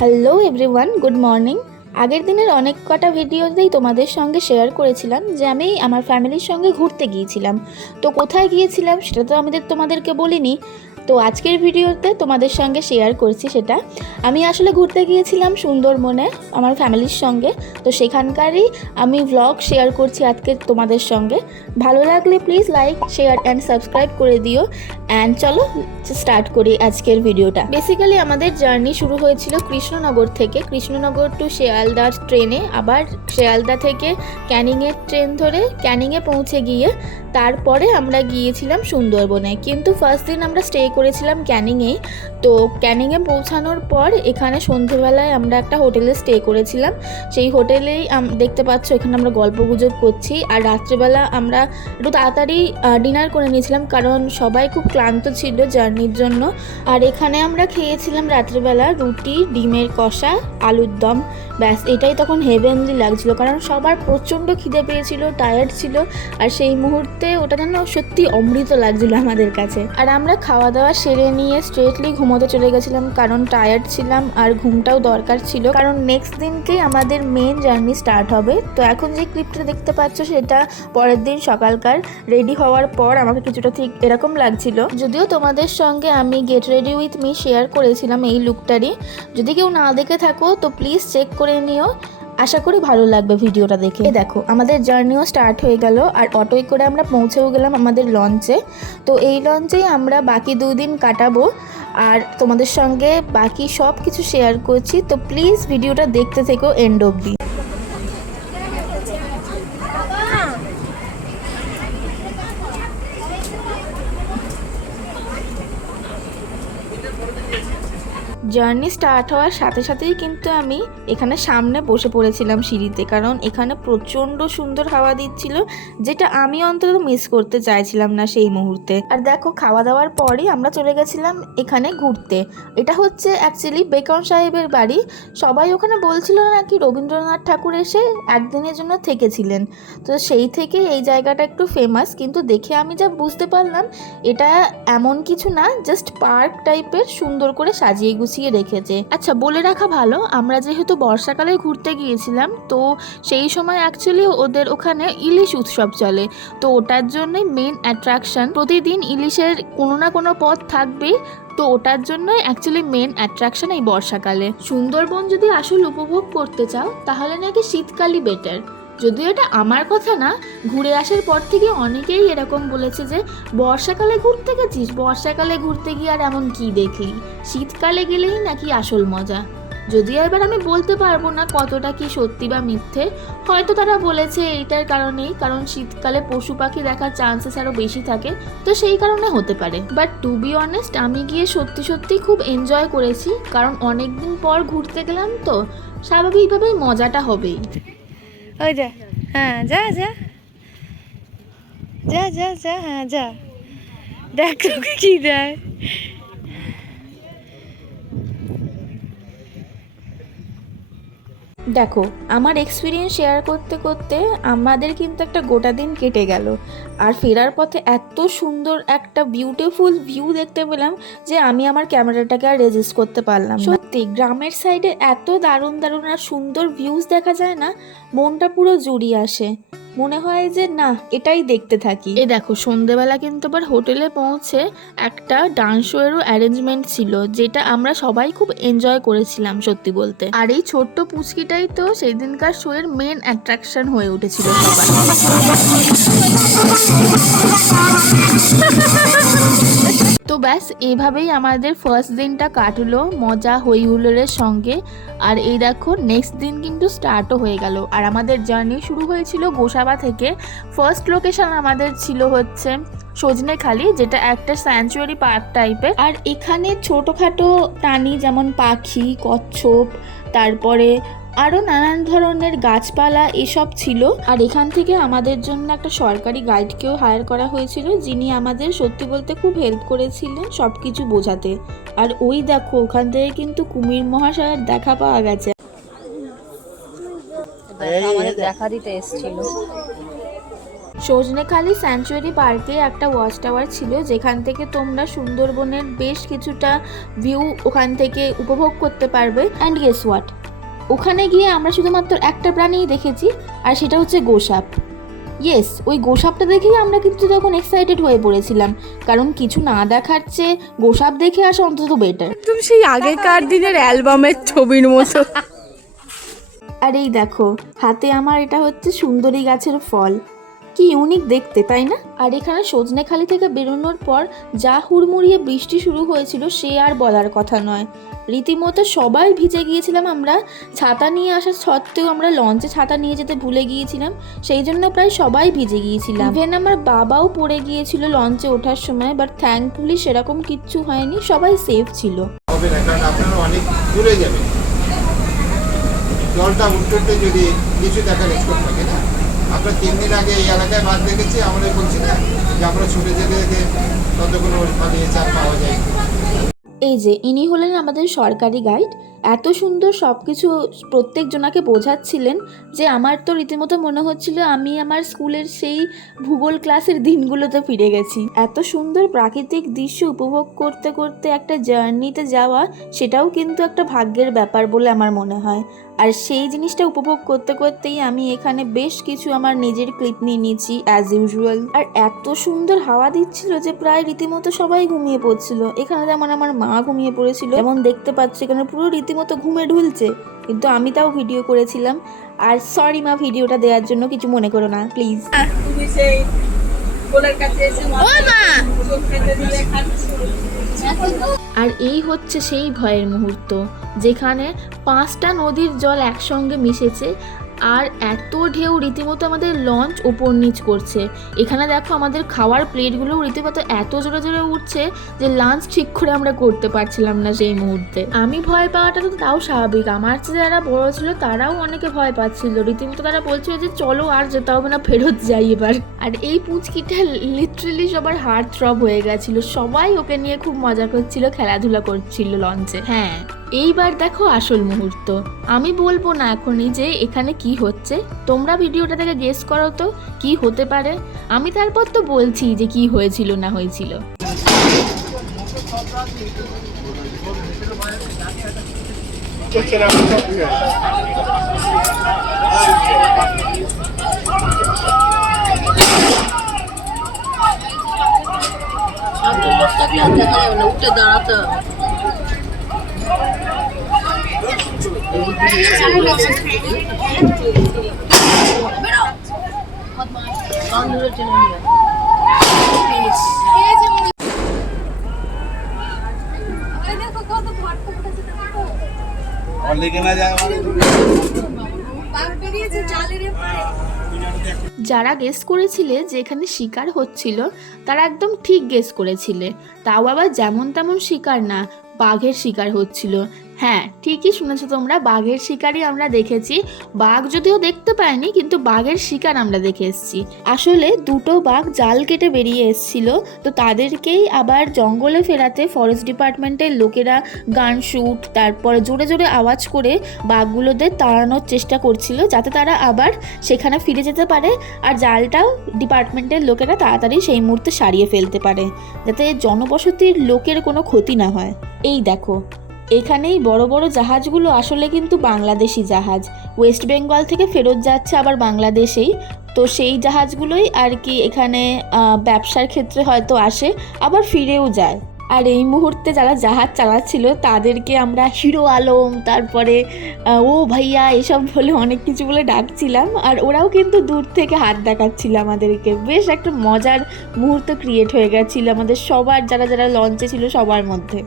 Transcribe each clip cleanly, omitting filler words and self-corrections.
Hello everyone, good morning. আগের দিনের অনেক কটা ভিডিওতেই তোমাদের সঙ্গে শেয়ার করেছিলাম যে আমি আমার ফ্যামিলির সঙ্গে ঘুরতে গিয়েছিলাম। তো কোথায় গিয়েছিলাম সেটা তো তোমাদেরকে বলিনি। তো আজকের ভিডিওতে তোমাদের সঙ্গে শেয়ার করছি সেটা। আমি আসলে ঘুরতে গিয়েছিলাম সুন্দরবনে আমার ফ্যামিলির সঙ্গে। তো সেখানকারই আমি ভ্লগ শেয়ার করছি আজকে তোমাদের সঙ্গে। ভালো লাগলে please like, share and subscribe করে দিও। অ্যান্ড চলো স্টার্ট করি আজকের ভিডিওটা। বেসিক্যালি আমাদের জার্নি শুরু হয়েছিল কৃষ্ণনগর থেকে, কৃষ্ণনগর টু শিয়ালদার ট্রেনে, আবার শিয়ালদা থেকে ক্যানিংয়ের ট্রেন ধরে ক্যানিংয়ে পৌঁছে গিয়ে তারপরে আমরা গিয়েছিলাম সুন্দরবনে। কিন্তু ফার্স্ট দিন আমরা স্টে করেছিলাম ক্যানিংয়েই। তো ক্যানিংয়ে পৌঁছানোর পর এখানে সন্ধেবেলায় আমরা একটা হোটেলে স্টে করেছিলাম। সেই হোটেলেই দেখতে পাচ্ছ এখানে আমরা গল্পগুজব করছি। আর রাত্রেবেলা আমরা একটু তাড়াতাড়ি ডিনার করে নিয়েছিলাম, কারণ সবাই খুব ক্লান্ত ছিল জার্নির জন্য। আর এখানে আমরা খেয়েছিলাম রাত্রেবেলা রুটি, ডিমের কষা, আলুর দম। ব্যাস, এটাই তখন হেভেনলি লাগছিল, কারণ সবার প্রচণ্ড খিদে পেয়েছিল, টায়ার্ড ছিল। আর সেই মুহূর্তে ওটা যেন সত্যি অমৃত লাগছিল আমাদের কাছে। আর আমরা খাওয়া দাওয়া সেরে নিয়ে স্ট্রেটলি ঘুমোতে চলে গেছিলাম, কারণ টায়ার্ড ছিলাম আর ঘুমটাও দরকার ছিল, কারণ নেক্সট দিনকেই আমাদের মেন জার্নি স্টার্ট হবে। তো এখন যে ক্লিপটা দেখতে পাচ্ছ সেটা পরের দিন সকালকার। রেডি হওয়ার পর আমাকে কিছুটা ঠিক এরকম লাগছিল, যদিও তোমাদের সঙ্গে আমি get ready with me share করেছিলাম এই লুকটারই। যদি কেউ না দেখে থাকো তো প্লিজ চেক করে নিও, আশা করি ভালো লাগবে ভিডিওটা দেখে। দেখো আমাদের জার্নিও স্টার্ট হয়ে গেল, আর অটোয় করে আমরা পৌঁছেও গেলাম আমাদের লঞ্চে। তো এই লঞ্চেই আমরা বাকি 2 দিন কাটাবো, আর তোমাদের সঙ্গে বাকি সব কিছু শেয়ার করছি। তো প্লিজ ভিডিওটা দেখতে থেকো এন্ড অবধি। জার্নি স্টার্ট হওয়ার সাথে সাথেই কিন্তু আমি এখানে সামনে বসে পড়েছিলাম সিঁড়িতে, কারণ এখানে প্রচণ্ড সুন্দর হাওয়া দিচ্ছিল, যেটা আমি অন্তত মিস করতে চাইছিলাম না সেই মুহূর্তে। আর দেখো খাওয়া দাওয়ার পরই আমরা চলে গেছিলাম এখানে ঘুরতে। এটা হচ্ছে অ্যাকচুয়ালি বেকন সাহেবের বাড়ি। সবাই ওখানে বলছিল নাকি রবীন্দ্রনাথ ঠাকুর এসে একদিনের জন্য থেকেছিলেন। তো সেই থেকে এই জায়গাটা একটু ফেমাস, কিন্তু দেখে আমি যা বুঝতে পারলাম এটা এমন কিছু না, জাস্ট পার্ক টাইপের সুন্দর করে সাজিয়ে গুছিয়ে রেখেছে। আচ্ছা, বলে রাখা ভালো, আমরা যেহেতু বর্ষাকালে ঘুরতে গিয়েছিলাম, তো সেই সময় অ্যাকচুয়ালি ওদের ওখানে ইলিশ উৎসব চলে। তো ওটার জন্যই মেন অ্যাট্রাকশন, প্রতিদিন ইলিশের কোনো না কোনো পদ থাকবেই। তো ওটার জন্যই অ্যাকচুয়ালি মেন অ্যাট্রাকশন এই বর্ষাকালে। সুন্দরবন যদি আসল উপভোগ করতে চাও তাহলে নাকি শীতকালই বেটার। যদিও এটা আমার কথা না, ঘুরে আসার পর থেকে অনেকেই এরকম বলেছে যে বর্ষাকালে ঘুরতে গেছিস, বর্ষাকালে ঘুরতে গিয়ে আর এমন কি দেখলি, শীতকালে গেলেই নাকি আসল মজা। যদিও এবার আমি বলতে পারবো না কতটা কি সত্যি বা মিথ্যে, হয়তো তারা বলেছে এইটার কারণেই, কারণ শীতকালে পশু পাখি দেখার চান্সেস আরও বেশি থাকে, তো সেই কারণে হতে পারে। বাট টু বি অনেস্ট, আমি গিয়ে সত্যি সত্যি খুব এনজয় করেছি, কারণ অনেক দিন পর ঘুরতে গেলাম, তো স্বাভাবিকভাবেই মজাটা হবেই। ওই যা, হ্যাঁ যা যা যা যা যা, হ্যাঁ যা, দেখ তোকে কি দেয়। দেখো আমার এক্সপিরিয়েন্স শেয়ার করতে করতে আমাদের কিন্তু একটা গোটা দিন কেটে গেল, আর ফেরার পথে এত সুন্দর একটা বিউটিফুল ভিউ দেখতে পেলাম যে আমি আমার ক্যামেরাটাকে আর রেজিস্ট করতে পারলাম না। সত্যি গ্রামের সাইডে এত দারুণ দারুণ আর সুন্দর ভিউজ দেখা যায় না, মনটা পুরো জুড়িয়ে আসে, মনে হয় যে না এটাই দেখতে থাকি। এই দেখো সন্ধেবেলা কিন্তু আবার হোটেলে পৌঁছে একটা ডান্স শো এরও অ্যারেঞ্জমেন্ট ছিল, যেটা আমরা সবাই খুব এনজয় করেছিলাম সত্যি বলতে। আর এই ছোট্ট পুচকিটাই তো সেই দিনকার শো এর মেন অ্যাট্রাকশন হয়ে উঠেছিল সবাই। তো ব্যাস এইভাবেই আমাদের ফার্স্ট দিনটা কাটলো মজা হই হুল্লোড়ের সঙ্গে। আর এই দেখো নেক্সট দিন কিন্তু স্টার্টও হয়ে গেল, আর আমাদের জার্নি শুরু হয়েছিল গোসাবা থেকে। ফার্স্ট লোকেশন আমাদের ছিল হচ্ছে সজনেখালি, যেটা একটা স্যাংচুয়ারি পার্ক টাইপের। আর এখানে ছোটোখাটো প্রাণী যেমন পাখি, কচ্ছপ, তারপরে আরও নানান ধরনের গাছপালা এসব ছিল। আর এখান থেকে আমাদের জন্য একটা সরকারি গাইডকেও হায়ার করা হয়েছিল, যিনি আমাদের সত্যি বলতে খুব হেল্প করেছিলেন সব কিছু বোঝাতে। আর ওই দেখো ওখান থেকে কিন্তু কুমির মহাশয়ের দেখা পাওয়া গেছে। আমাদের দেখা দিতে এসেছিল। সজনেখালি স্যাংচুয়ারি পার্কে একটা ওয়াচ টাওয়ার ছিল, যেখান থেকে তোমরা সুন্দরবনের বেশ কিছুটা ভিউ ওখান থেকে উপভোগ করতে পারবে। অ্যান্ড গেস হোয়াট, ওখানে গিয়ে আমরা শুধুমাত্র একটা প্রাণীই দেখেছি, আর সেটা হচ্ছে গোসাপ। ইয়েস, ওই গোসাপটা দেখেই আমরা কিন্তু তখন এক্সাইটেড হয়ে পড়েছিলাম, কারণ কিছু না দেখার চেয়ে গোসাপ দেখে আসা অন্তত বেটার। একদম সেই আগেকার দিনের অ্যালবামের ছবির মতো। আর এই দেখো, হাতে আমার এটা হচ্ছে সুন্দরী গাছের ফল, কি ইউনিক দেখতে, তাই না? আর এখানে সজনেখালি থেকে বেরোনোর পর যা হুড়মুড়িয়ে বৃষ্টি শুরু হয়েছিল সে আর বলার কথা নয়। রীতিমতো সবাই ভিজে গিয়েছিলাম আমরা, ছাতা নিয়ে আসা সত্ত্বেও আমরা লঞ্চে ছাতা নিয়ে যেতে ভুলে গিয়েছিলাম, সেই জন্য প্রায় সবাই ভিজে গিয়েছিলাম। ইভেন আমার বাবাও পড়ে গিয়েছিল লঞ্চে ওঠার সময়, বাট থ্যাঙ্কফুলি সেরকম কিচ্ছু হয়নি, সবাই সেফ ছিল। হবে না, কারণ আপনারা অনেক দূরে যাবেন, জলটা উল্টে যদি কিছু দেখার এক্সপোর্ট থাকে না। আমরা 3 দিন আগে এই এলাকায় বাঘ দেখেছি, আমরা বলছি না যে আমরা ছুটে যেতে যেতে ততক্ষণ পালিয়ে চাপ পাওয়া যায়। এই যে ইনি হলেন আমাদের সরকারি গাইড, এত সুন্দর সব কিছু প্রত্যেকজনাকে বোঝাচ্ছিলেন যে আমার তো রীতিমতো মনে হচ্ছিল আমি আমার স্কুলের সেই ভূগোল ক্লাসের দিনগুলোতে ফিরে গেছি। এত সুন্দর প্রাকৃতিক দৃশ্য উপভোগ করতে করতে একটা জার্নিতে যাওয়া, সেটাও কিন্তু একটা ভাগ্যের ব্যাপার বলে আমার মনে হয়। আর সেই জিনিসটা উপভোগ করতে করতেই আমি এখানে বেশ কিছু আমার নিজের ক্লিপ নিয়ে নিয়েছি অ্যাজ ইউজুয়াল। আর এত সুন্দর হাওয়া দিচ্ছিল যে প্রায় রীতিমতো সবাই ঘুমিয়ে পড়ছিল। এখানে যেমন আমার মা ঘুমিয়ে পড়েছিল, যেমন দেখতে পাচ্ছি এখানে পুরো রীতিমতো ঘুমে ঢুলছে, কিন্তু আমি তাও ভিডিও করেছিলাম। আর সরি মা, ভিডিওটা দেওয়ার জন্য কিছু মনে করো না প্লিজ। তুমি সেই কোলের কাছে এসে চোখ পেতে দিলে খাচ্ছি। আর এই হচ্ছে সেই ভয়ের মুহূর্ত, যেখানে 5টা নদীর জল একসঙ্গে মিশেছে, আর এত ঢেউ রীতিমতো আমাদের লঞ্চ ওপর নিচ করছে। এখানে দেখো আমাদের খাওয়ার প্লেটগুলো রীতিমতো এত জোরে জোরে উঠছে যে লাঞ্চ ঠিক করে আমরা করতে পারছিলাম না সেই মুহূর্তে। আমি ভয় পাওয়াটা তো তাও স্বাভাবিক, আমার চেয়ে যারা বড় ছিল তারাও অনেকে ভয় পাচ্ছিল, রীতিমতো তারা বলছিল যে চলো আর যেতে হবে না, ফেরত যাই এবার। আর এই পুচকিটা লিটারেলি সবার হার্ট থ্রব হয়ে গেছিল, সবাই ওকে নিয়ে খুব মজা করছিল, খেলাধুলা করছিল লঞ্চে। হ্যাঁ, এইবার দেখো আসল মুহূর্ত। আমি বলবো না এখনই যে এখানে কি হচ্ছে, তোমরা ভিডিওটা থেকে গেস করো তো কি হতে পারে। আমি তারপর তো বলছি যে কি হয়েছিল না হয়েছিল। উঠে দাঁড়াতে और लेके ना जाए যারা গেস করেছিলে যে এখানে শিকার হচ্ছিল তারা একদম ঠিক গেস করেছিলে, তাও আবার যেমন তেমন শিকার না, বাঘের শিকার হচ্ছিল। হ্যাঁ, ঠিকই শুনেছো তোমরা, বাঘের শিকারই আমরা দেখেছি। বাঘ যদিও দেখতে পাইনি, কিন্তু বাঘের শিকার আমরা দেখে এসেছি। আসলে 2টো বাঘ জাল কেটে বেরিয়ে এসেছিল, তো তাদেরকেই আবার জঙ্গলে ফেরাতে ফরেস্ট ডিপার্টমেন্টের লোকেরা গান শুট, তারপরে জোরে জোরে আওয়াজ করে বাঘগুলোদের তাড়ানোর চেষ্টা করছিল, যাতে তারা আবার সেখানে ফিরে যেতে পারে, আর জালটাও ডিপার্টমেন্টের লোকেরা তাড়াতাড়ি সেই মুহূর্তে সারিয়ে ফেলতে পারে, যাতে জনবসতির লোকের কোনো ক্ষতি না হয়। এই দেখো, এখানেই বড় বড় জাহাজগুলো আসলে কিন্তু বাংলাদেশি জাহাজ, ওয়েস্ট বেঙ্গল থেকে ফেরত যাচ্ছে আবার বাংলাদেশেই, তো সেই জাহাজগুলোই আর কি এখানে ব্যবসার ক্ষেত্রে হয়তো আসে, আবার ফিরেও যায়। আর এই মুহূর্তে যারা জাহাজ চালাচ্ছিল তাদেরকে আমরা হিরো আলম, তারপরে ও ভাইয়া এসব বলে অনেক কিছু বলে ডাকছিলাম, আর ওরাও কিন্তু দূর থেকে হাত দেখাচ্ছিল আমাদেরকে। বেশ একটা মজার মুহূর্ত ক্রিয়েট হয়ে গেছিল আমাদের সবার, যারা যারা লঞ্চে ছিল সবার মধ্যে।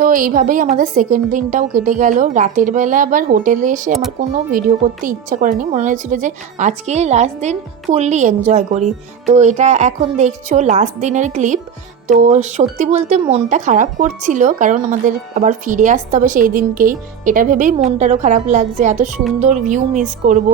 তো এইভাবেই আমাদের সেকেন্ড দিনটাও কেটে গেল। রাতের বেলা আবার হোটেলে এসে আমার কোনো ভিডিও করতে ইচ্ছা করেনি, মনে হয়েছিল যে আজকেই লাস্ট দিন ফুললি এনজয় করি। তো এটা এখন দেখছো লাস্ট দিনের ক্লিপ। তো সত্যি বলতে মনটা খারাপ করছিল, কারণ আমাদের আবার ফিরে আসতে হবে সেই দিনকেই। এটা ভেবেই মনটারও খারাপ লাগছে, এত সুন্দর ভিউ মিস করব,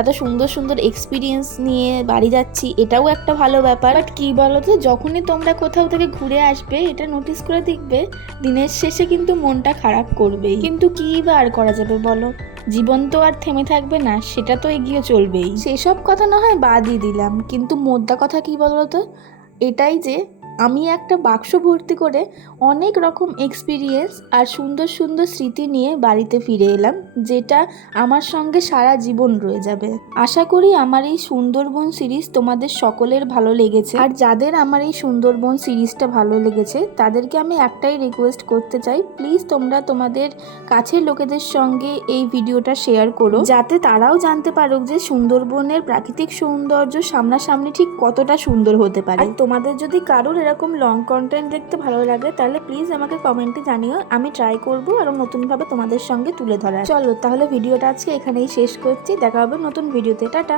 এত সুন্দর সুন্দর এক্সপিরিয়েন্স নিয়ে বাড়ি যাচ্ছি, এটাও একটা ভালো ব্যাপার। বাট কী বলো তো, যখনই তোমরা কোথাও থেকে ঘুরে আসবে এটা নোটিস করে দেখবে দিনের শেষে কিন্তু মনটা খারাপ করবেই। কিন্তু কী বা আর করা যাবে বলো, জীবন তো আর থেমে থাকবে না, সেটা তো এগিয়ে চলবেই। সেসব কথা না হয় বাদই দিলাম, কিন্তু মোদ্দা কথা কী বলো তো, এটাই যে আমি একটা বাক্স ভর্তি করে অনেক রকম এক্সপিরিয়েন্স আর সুন্দর সুন্দর স্মৃতি নিয়ে বাড়িতে ফিরে এলাম, যেটা আমার সঙ্গে সারা জীবন রয়ে যাবে। আশা করি আমার এই সুন্দরবন সিরিজ তোমাদের সকলের ভালো লেগেছে। আর যাদের আমার এই সুন্দরবন সিরিজটা ভালো লেগেছে তাদেরকে আমি একটাই রিকোয়েস্ট করতে চাই, প্লিজ তোমরা তোমাদের কাছের লোকেদের সঙ্গে এই ভিডিওটা শেয়ার করো, যাতে তারাও জানতে পারুক যে সুন্দরবনের প্রাকৃতিক সৌন্দর্য সামনাসামনি ঠিক কতটা সুন্দর হতে পারে। আর তোমাদের যদি কারোর এরকম লং কন্টেন্ট দেখতে ভালো লাগে তাহলে প্লিজ আমাকে কমেন্টে জানিও, আমি ট্রাই করবো আরও নতুনভাবে তোমাদের সঙ্গে তুলে ধরার। চলো তাহলে ভিডিওটা আজকে এখানেই শেষ করছি, দেখা হবে নতুন ভিডিওতে, টাটা।